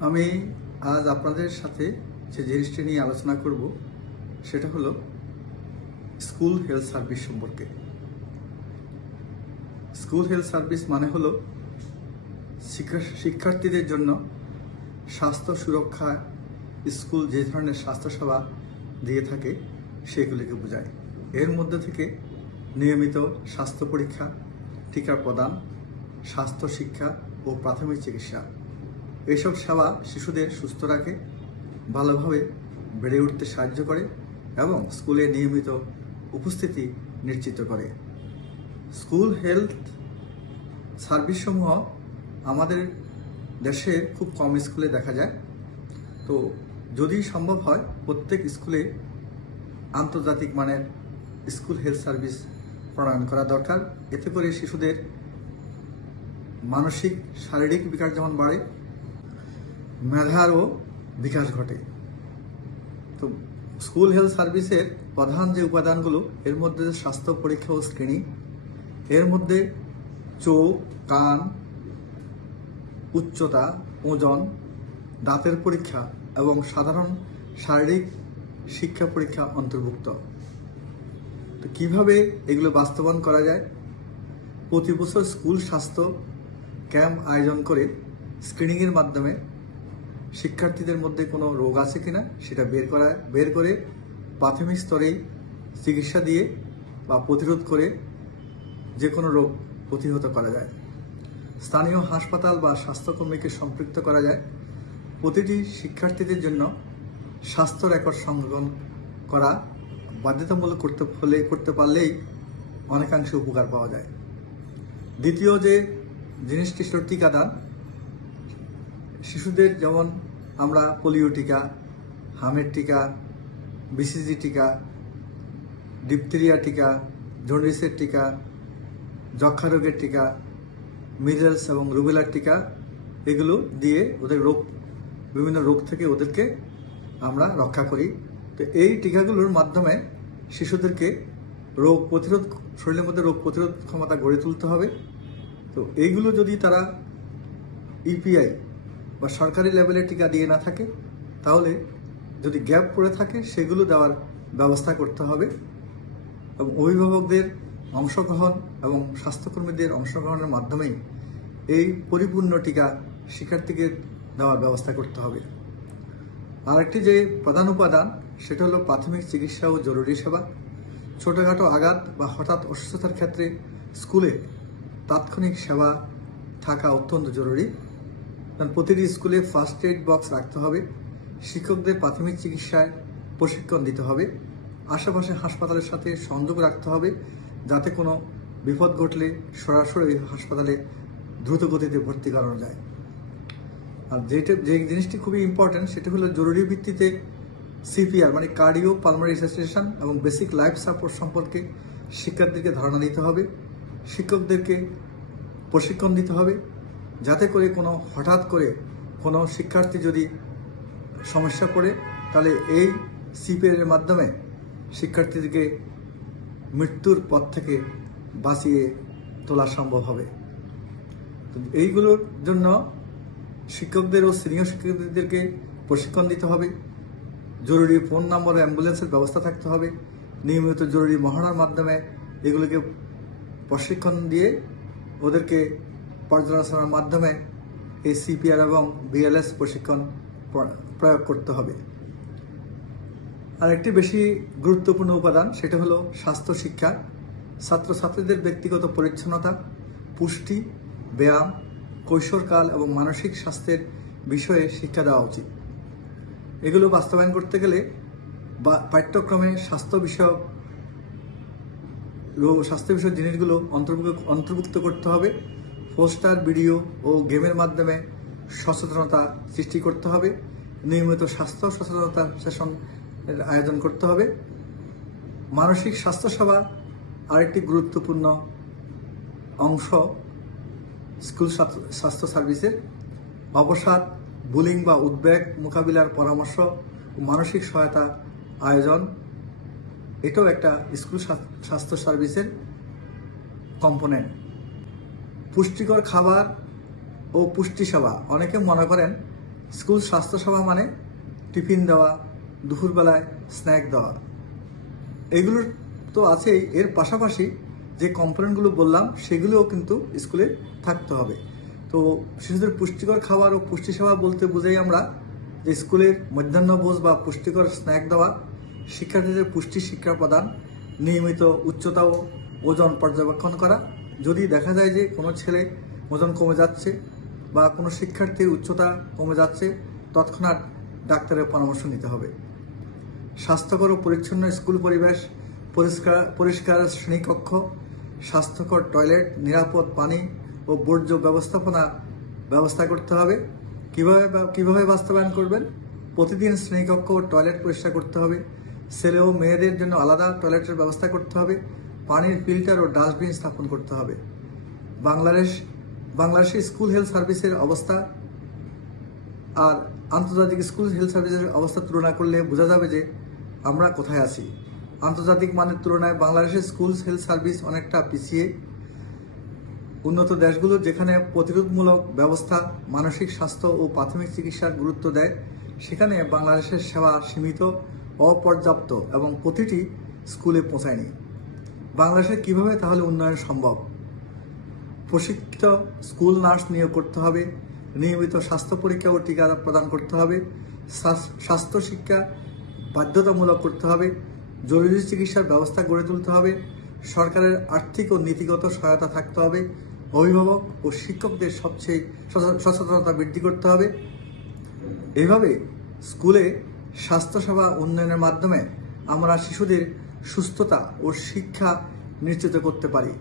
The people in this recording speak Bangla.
আমি আজ আপনাদের সাথে যে জিনিসটি নিয়ে আলোচনা করব, সেটা হলো স্কুল হেলথ সার্ভিস সম্পর্কে। স্কুল হেলথ সার্ভিস মানে হলো শিক্ষা- শিক্ষার্থীদের জন্য স্বাস্থ্য সুরক্ষা, স্কুল যে ধরনের স্বাস্থ্যসেবা দিয়ে থাকে, সেগুলিকে বোঝায়। এর মধ্যে থেকে নিয়মিত স্বাস্থ্য পরীক্ষা, টিকা প্রদান, স্বাস্থ্য শিক্ষা ও প্রাথমিক চিকিৎসা। এইসব সেবা শিশুদের সুস্থ রাখে, ভালোভাবে বেড়ে উঠতে সাহায্য করে এবং স্কুলে নিয়মিত উপস্থিতি নিশ্চিত করে। স্কুল হেলথ সার্ভিসসমূহ আমাদের দেশে খুব কম স্কুলে দেখা যায়। তো যদি সম্ভব হয়, প্রত্যেক স্কুলে আন্তর্জাতিক মানের স্কুল হেলথ সার্ভিস প্রণয়ন করা দরকার। এতে করে শিশুদের মানসিক, শারীরিক বিকাশ যেমন বাড়ে মেধারও বিকাশ ঘটে। তো স্কুল হেলথ সার্ভিসের প্রধান যে উপাদানগুলো, এর মধ্যে স্বাস্থ্য পরীক্ষা ও স্ক্রিনিং এর মধ্যে চোখ, কান, উচ্চতা, ওজন, দাঁতের পরীক্ষা এবং সাধারণ শারীরিক শিক্ষা পরীক্ষা অন্তর্ভুক্ত। তো কীভাবে এগুলো বাস্তবায়ন করা যায়? প্রতি বছর স্কুল স্বাস্থ্য ক্যাম্প আয়োজন করে স্ক্রিনিংয়ের মাধ্যমে শিক্ষার্থীদের মধ্যে কোনো রোগ আছে কিনা সেটা বের করা, বের করে প্রাথমিক স্তরেই চিকিৎসা দিয়ে বা প্রতিরোধ করে যে কোনো রোগ প্রতিহত করা যায়। স্থানীয় হাসপাতাল বা স্বাস্থ্যকর্মীকে সম্পৃক্ত করা যায়। প্রতিটি শিক্ষার্থীদের জন্য স্বাস্থ্য রেকর্ড সংগ্রহণ করা বাধ্যতামূলক করতে হলে, করতে পারলেই অনেকাংশে উপকার পাওয়া যায়। দ্বিতীয় যে জিনিসটি ছিল টিকাদান। শিশুদের যেমন আমরা পোলিও টিকা, হামের টিকা বিসিজি টিকা, ডিপথেরিয়া টিকা, জন্ডিসের টিকা যক্ষা রোগের টিকা মিজেলস এবং রুবেলার টিকা, এগুলো দিয়ে ওদের রোগ, বিভিন্ন রোগ থেকে ওদেরকে আমরা রক্ষা করি। তো এই টিকাগুলোর মাধ্যমে শিশুদেরকে রোগ প্রতিরোধ, শরীরের মধ্যে রোগ প্রতিরোধ ক্ষমতা গড়ে তুলতে হবে। তো এইগুলো যদি তারা ইপিআই বা সরকারি লেভেলে টিকা দিয়ে না থাকে, তাহলে যদি গ্যাপ পড়ে থাকে, সেগুলো দেওয়ার ব্যবস্থা করতে হবে। এবং অভিভাবকদের অংশগ্রহণ এবং স্বাস্থ্যকর্মীদের অংশগ্রহণের মাধ্যমেই এই পরিপূর্ণ টিকা শিক্ষার্থীকে দেওয়ার ব্যবস্থা করতে হবে। আরেকটি যে প্রধান উপাদান, সেটা হলো প্রাথমিক চিকিৎসা ও জরুরি সেবা। ছোটোখাটো আঘাত বা হঠাৎ অসুস্থতার ক্ষেত্রে স্কুলে তাৎক্ষণিক সেবা থাকা অত্যন্ত জরুরি। কারণ প্রতিটি স্কুলে ফার্স্ট এইড বক্স রাখতে হবে, শিক্ষকদের প্রাথমিক চিকিৎসায় প্রশিক্ষণ দিতে হবে, আশেপাশে হাসপাতালের সাথে সংযোগ রাখতে হবে যাতে কোনো বিপদ ঘটলে সরাসরি হাসপাতালে দ্রুত গতিতে ভর্তি করানো যায়। আর যেটা, যে জিনিসটি খুবই ইম্পর্ট্যান্ট সেটা হলো জরুরি ভিত্তিতে সিপিআর মানে কার্ডিও পালমারি অ্যাসোসিয়েশন এবং বেসিক লাইফ সাপোর্ট সম্পর্কে শিক্ষার্থীকে ধারণা দিতে হবে, শিক্ষকদেরকে প্রশিক্ষণ দিতে হবে যাতে করে কোনো হঠাৎ করে কোনো শিক্ষার্থী যদি সমস্যা পড়ে, তাহলে এই সিপিআর এর মাধ্যমে শিক্ষার্থীদেরকে মৃত্যুর পথ থেকে বাঁচিয়ে তোলা সম্ভব হবে। তো এইগুলোর জন্য শিক্ষকদের ও সিনিয়র শিক্ষকদেরকে প্রশিক্ষণ দিতে হবে। জরুরি ফোন নম্বর, অ্যাম্বুলেন্সের ব্যবস্থা থাকতে হবে। নিয়মিত জরুরি মহড়ার মাধ্যমে এগুলোকে প্রশিক্ষণ দিয়ে ওদেরকে পর্যালোচনার মাধ্যমে এই সিপিআর এবং বিএলএস প্রশিক্ষণ প্রয়োগ করতে হবে। আরেকটি বেশি গুরুত্বপূর্ণ উপাদান সেটা হলো স্বাস্থ্য শিক্ষা। ছাত্রছাত্রীদের ব্যক্তিগত পরিচ্ছন্নতা, পুষ্টি, ব্যায়াম, কৈশোরকাল এবং মানসিক স্বাস্থ্যের বিষয়ে শিক্ষা দেওয়া উচিত। এগুলো বাস্তবায়ন করতে গেলে পাঠ্যক্রমে স্বাস্থ্য বিষয়ক স্বাস্থ্য বিষয়ক জিনিসগুলো অন্তর্ভুক্ত অন্তর্ভুক্ত করতে হবে। পোস্টার, ভিডিও ও গেমের মাধ্যমে সচেতনতা সৃষ্টি করতে হবে। নিয়মিত স্বাস্থ্য সচেতনতা সেশন আয়োজন করতে হবে। মানসিক স্বাস্থ্যসেবা আরেকটি গুরুত্বপূর্ণ অংশ স্কুল স্বাস্থ্য- সার্ভিসের। অবসাদ, বুলিং বা উদ্বেগ মোকাবিলার পরামর্শ মানসিক সহায়তা আয়োজন। এটাও একটা স্কুল স্বাস্থ্য সার্ভিসের কম্পোনেন্ট। পুষ্টিকর খাবার ও পুষ্টি সেবা অনেকে মনে করেন স্কুল স্বাস্থ্যসেবা মানে টিফিন দেওয়া, দুপুরবেলায় স্ন্যাক দেওয়া। এগুলো তো আছেই। এর পাশাপাশি যে কম্পোনেন্টগুলো বললাম, সেগুলোও কিন্তু স্কুলে থাকতে হবে। তো শিশুদের পুষ্টিকর খাবার ও পুষ্টি সেবা বলতে বোঝাই আমরা যে স্কুলের মধ্যাহ্নভোজ বা পুষ্টিকর স্ন্যাক দেওয়া শিক্ষার্থীদের পুষ্টি শিক্ষা প্রদান, নিয়মিত উচ্চতা ও ওজন পর্যবেক্ষণ করা যদি দেখা যায় যে কোনো ছেলে ওজন কমে যাচ্ছে বা কোনো শিক্ষার্থীর উচ্চতা কমে যাচ্ছে, তৎক্ষণাৎ ডাক্তারের পরামর্শ নিতে হবে। স্বাস্থ্যকর ও পরিচ্ছন্ন স্কুল পরিবেশ, পরিষ্কার পরিষ্কার শ্রেণীকক্ষ, স্বাস্থ্যকর টয়লেট, নিরাপদ পানি ও বর্জ্য ব্যবস্থাপনা ব্যবস্থা করতে হবে। কীভাবে কীভাবে বাস্তবায়ন করবেন? প্রতিদিন শ্রেণীকক্ষ ও টয়লেট পরিষ্কার করতে হবে। ছেলে ও মেয়েদের জন্য আলাদা টয়লেটের ব্যবস্থা করতে হবে। পানির ফিল্টার ও ডাস্টবিন স্থাপন করতে হবে। বাংলাদেশ বাংলাদেশের স্কুল হেলথ সার্ভিসের অবস্থা আর আন্তর্জাতিক স্কুল হেলথ সার্ভিসের অবস্থা তুলনা করলে বোঝা যাবে যে আমরা কোথায় আছি। আন্তর্জাতিক মানের তুলনায় বাংলাদেশের স্কুল হেলথ সার্ভিস অনেকটা পিছিয়ে। উন্নত দেশগুলো যেখানে প্রতিরোধমূলক ব্যবস্থা, মানসিক স্বাস্থ্য ও প্রাথমিক চিকিৎসার গুরুত্ব দেয়, সেখানে বাংলাদেশের সেবা সীমিত, অপর্যাপ্ত এবং প্রতিটি স্কুলে পৌঁছায়নি। বাংলাদেশে কীভাবে তাহলে উন্নয়ন সম্ভব? প্রশিক্ষিত স্কুল নার্স নিয়োগ করতে হবে, নিয়মিত স্বাস্থ্য পরীক্ষা ও টিকা প্রদান করতে হবে স্বাস্থ্য শিক্ষা বাধ্যতামূলক করতে হবে, জরুরি চিকিৎসার ব্যবস্থা গড়ে তুলতে হবে, সরকারের আর্থিক ও নীতিগত সহায়তা থাকতে হবে, অভিভাবক ও শিক্ষকদের সবচেয়ে সচে- সচেতনতা বৃদ্ধি করতে হবে। এইভাবে স্কুলে স্বাস্থ্যসেবা উন্নয়নের মাধ্যমে আমরা শিশুদের সুস্থতা ও শিক্ষা নিশ্চিত করতে পারি।